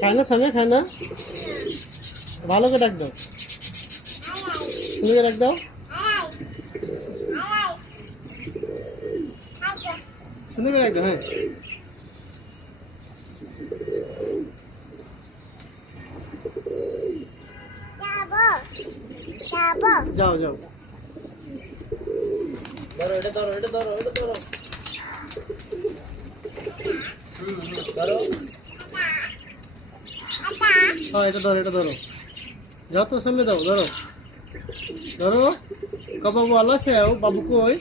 খায় না সামিয়া, খায় না? ভালো করে ডাক দাও, সুন্দর ডাক দাও, সুন্দর করে ডাক দাও। হ্যাঁ, যাও যাও, ধরো এটা, ধরো এটা, ধরো এটা, ধরো ধরো। হ্যাঁ, এটা ধরো, এটা ধরো, যাও তো সামনে দাও, ধরো ধরো। ক বাবু ভালো আছেও? বাবু কই?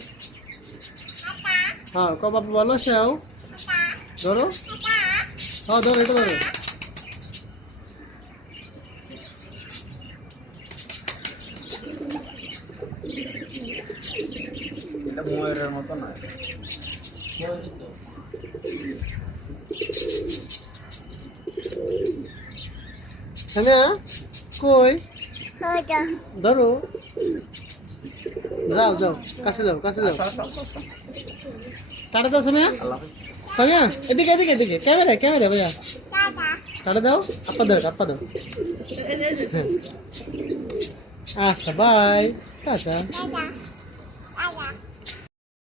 হ্যাঁ, ক বাবু ভালো আছেও? ধরো, হ্যাঁ ধরো, এটা ধরো। এটা ময়ূরের মতো না, সামিয়া কই? ধরো, যাও যাও, কাছে যাও, কাছে যাও, টাটা দাও সামিয়া। সামিয়া এদিকে, এদিকে, এদিকে, ক্যামেরা, ক্যামেরা ভাইয়া, টাটা দাও, আপা দাও, আপা দাও। আচ্ছা, বাই, টাটা।